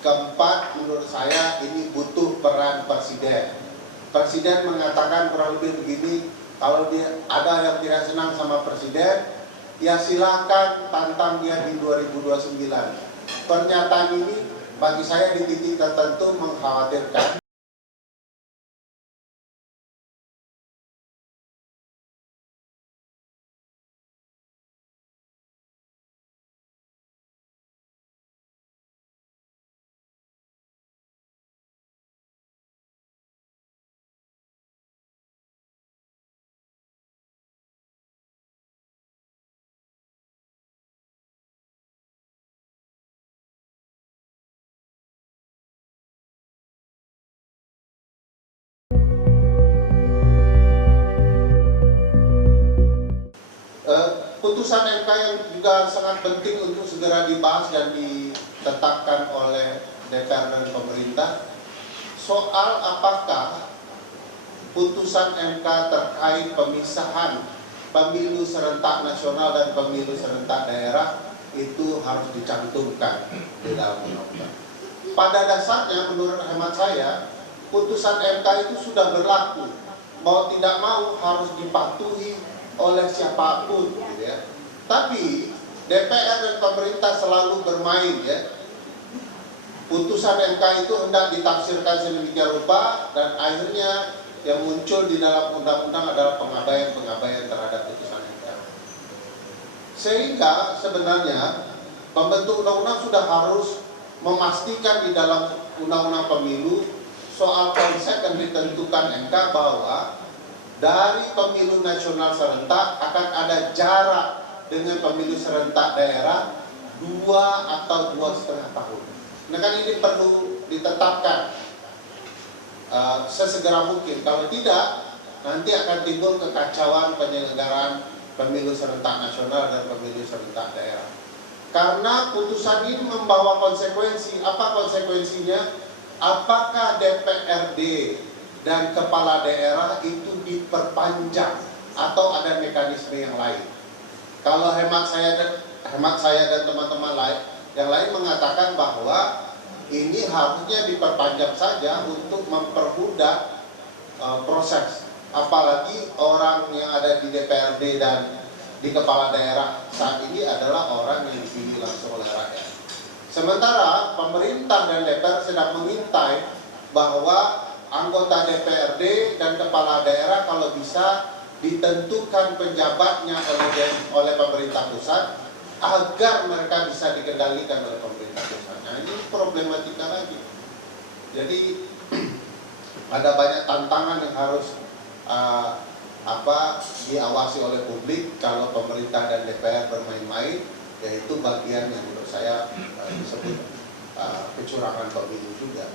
Keempat, menurut saya ini butuh peran presiden. Presiden mengatakan kurang lebih begini, kalau dia ada yang tidak senang sama presiden, ya silakan tantang dia di 2029. Pernyataan ini bagi saya di titik tertentu mengkhawatirkan. Putusan MK yang juga sangat penting untuk segera dibahas dan ditetapkan oleh DPR dan pemerintah soal apakah putusan MK terkait pemisahan pemilu serentak nasional dan pemilu serentak daerah itu harus dicantumkan di dalam undang-undang. Pada dasarnya menurut hemat saya putusan MK itu sudah berlaku, mau tidak mau harus dipatuhi oleh siapapun, gitu ya. Tapi DPR dan pemerintah selalu bermain, ya. Putusan MK itu hendak ditafsirkan sedemikian rupa dan akhirnya yang muncul di dalam undang-undang adalah pengabaian terhadap putusan MK. Sehingga sebenarnya pembentuk undang-undang sudah harus memastikan di dalam undang-undang pemilu soal konsep yang ditentukan MK bahwa dari pemilu nasional serentak akan ada jarak dengan pemilu serentak daerah 2 atau 2,5 tahun. Nah kan ini perlu ditetapkan sesegera mungkin. Kalau tidak, nanti akan timbul kekacauan penyelenggaraan pemilu serentak nasional dan pemilu serentak daerah. Karena putusan ini membawa konsekuensi. Apa konsekuensinya? Apakah DPRD dan kepala daerah itu diperpanjang atau ada mekanisme yang lain? Kalau hemat saya dan teman-teman lain yang lain mengatakan bahwa ini harusnya diperpanjang saja untuk mempermudah proses. Apalagi orang yang ada di DPRD dan di kepala daerah saat ini adalah orang yang dipilih langsung oleh rakyat. Sementara pemerintah dan DPR sedang mengintai bahwa anggota DPRD dan kepala daerah kalau bisa ditentukan penjabatnya oleh pemerintah pusat agar mereka bisa dikendalikan oleh pemerintah pusat. Nah ini problematika lagi. Jadi ada banyak tantangan yang harus diawasi oleh publik kalau pemerintah dan DPR bermain-main, yaitu bagian yang menurut saya disebut kecurangan pemilu juga.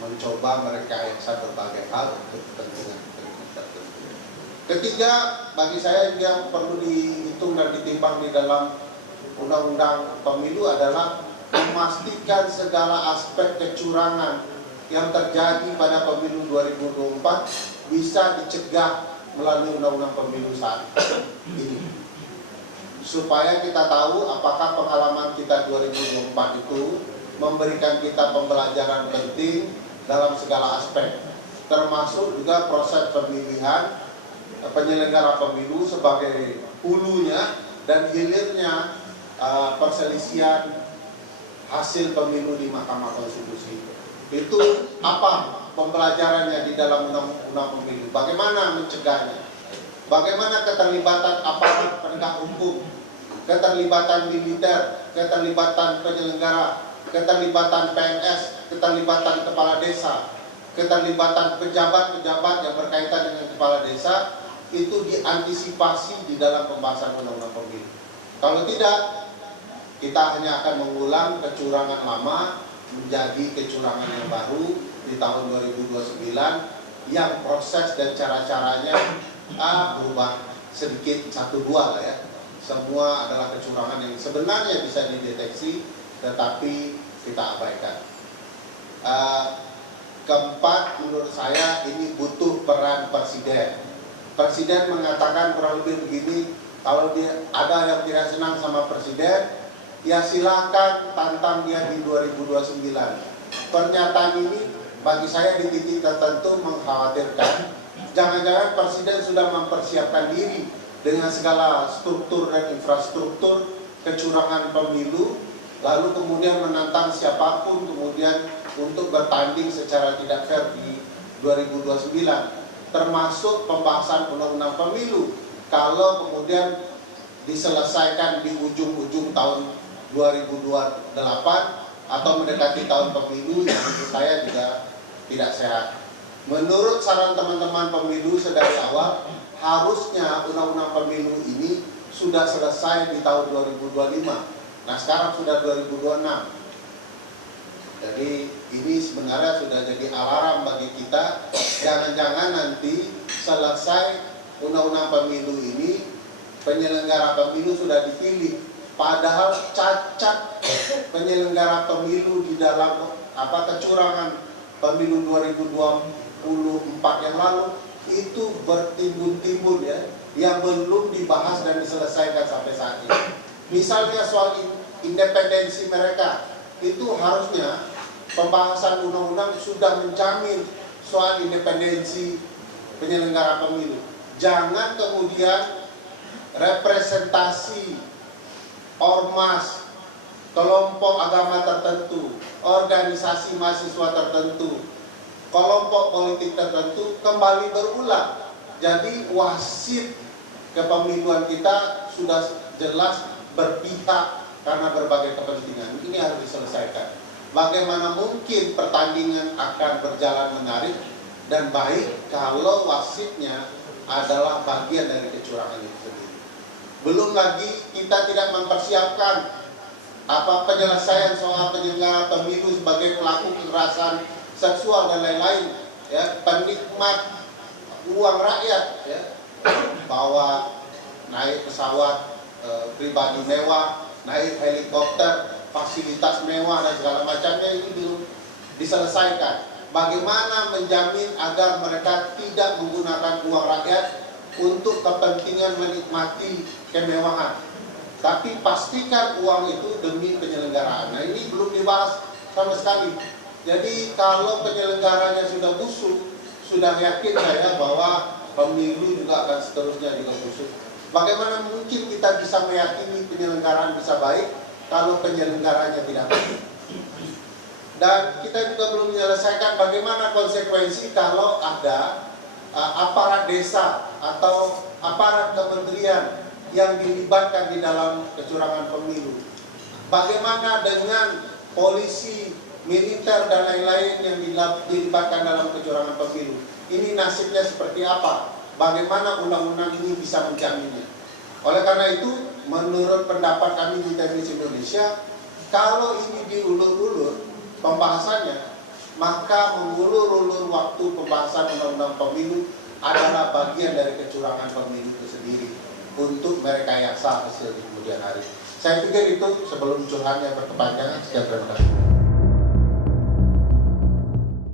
Mencoba merekayasa berbagai hal untuk kepentingan tertentu. Ketiga, bagi saya yang perlu dihitung dan ditimbang di dalam undang-undang pemilu adalah memastikan segala aspek kecurangan yang terjadi pada pemilu 2024 bisa dicegah melalui undang-undang pemilu saat ini. Supaya kita tahu apakah pengalaman kita 2024 itu memberikan kita pembelajaran penting dalam segala aspek, termasuk juga proses pemilihan penyelenggara pemilu sebagai hulunya dan hilirnya perselisihan hasil pemilu di Mahkamah Konstitusi. Itu apa pembelajarannya di dalam undang-undang pemilu? Bagaimana mencegahnya? Bagaimana keterlibatan aparat penegak hukum, keterlibatan militer, keterlibatan penyelenggara, keterlibatan PNS, keterlibatan kepala desa, keterlibatan pejabat-pejabat yang berkaitan dengan kepala desa itu diantisipasi di dalam pembahasan undang-undang pemilu. Kalau tidak, kita hanya akan mengulang kecurangan lama menjadi kecurangan yang baru di tahun 2029 yang proses dan cara-caranya berubah sedikit 1-2 lah ya. Semua adalah kecurangan yang sebenarnya bisa dideteksi tetapi kita abaikan. Keempat, menurut saya ini butuh peran presiden. Presiden mengatakan kurang lebih begini, kalau dia ada yang tidak senang sama presiden, ya silakan tantang dia di 2029. Pernyataan ini bagi saya di titik tertentu mengkhawatirkan. Jangan-jangan Presiden sudah mempersiapkan diri dengan segala struktur dan infrastruktur kecurangan pemilu, lalu kemudian menantang siapapun kemudian untuk bertanding secara tidak fair di 2029, termasuk pembahasan undang-undang pemilu. Kalau kemudian diselesaikan di ujung-ujung tahun 2028 atau mendekati tahun pemilu, yang menurut saya juga tidak sehat. Menurut saran teman-teman pemilu sedari awal, harusnya undang-undang pemilu ini sudah selesai di tahun 2025. Nah, sekarang sudah 2026. Jadi ini sebenarnya sudah jadi alarm bagi kita, jangan-jangan nanti selesai undang-undang pemilu ini, penyelenggara pemilu sudah dipilih, padahal cacat penyelenggara pemilu di dalam kecurangan pemilu 2024 yang lalu itu bertimbun-timbun ya, yang belum dibahas dan diselesaikan sampai saat ini. Misalnya soal independensi mereka, itu harusnya pembahasan undang-undang sudah menjamin soal independensi penyelenggara pemilu. Jangan kemudian representasi ormas, kelompok agama tertentu, organisasi mahasiswa tertentu, kelompok politik tertentu kembali berulang. Jadi wasit kepemiluan kita sudah jelas berpihak karena berbagai kepentingan. Ini harus diselesaikan. Bagaimana mungkin pertandingan akan berjalan menarik dan baik kalau wasitnya adalah bagian dari kecurangan itu sendiri. Belum lagi kita tidak mempersiapkan penyelesaian soal penyelenggara pemilu sebagai pelaku kekerasan seksual dan lain-lain, ya, penikmat uang rakyat, ya, bawa naik pesawat pribadi mewah, naik helikopter, fasilitas mewah dan segala macamnya, ini belum diselesaikan. Bagaimana menjamin agar mereka tidak menggunakan uang rakyat untuk kepentingan menikmati kemewahan, tapi pastikan uang itu demi penyelenggaraan. Nah, ini belum dibahas sama sekali. Jadi kalau penyelenggaranya sudah busuk, sudah yakin saya bahwa pemilu juga akan seterusnya juga busuk. Bagaimana mungkin kita bisa meyakini penyelenggaraan bisa baik kalau penyelenggaranya tidak baik? Dan kita juga belum menyelesaikan bagaimana konsekuensi kalau ada aparat desa atau aparat kementerian yang dilibatkan di dalam kecurangan pemilu. Bagaimana dengan polisi, militer dan lain-lain yang dilibatkan dalam kecurangan pemilu? Ini nasibnya seperti apa? Bagaimana undang-undang ini bisa menjaminnya? Oleh karena itu, menurut pendapat kami di Teknis Indonesia, kalau ini diulur-ulur pembahasannya, maka mengulur-ulur waktu pembahasan undang-undang pemilu adalah bagian dari kecurangan pemilu itu sendiri untuk merekayasa hasil di kemudian hari. Saya pikir itu sebelum curhatnya berkepanjangan. Sekian, terima kasih.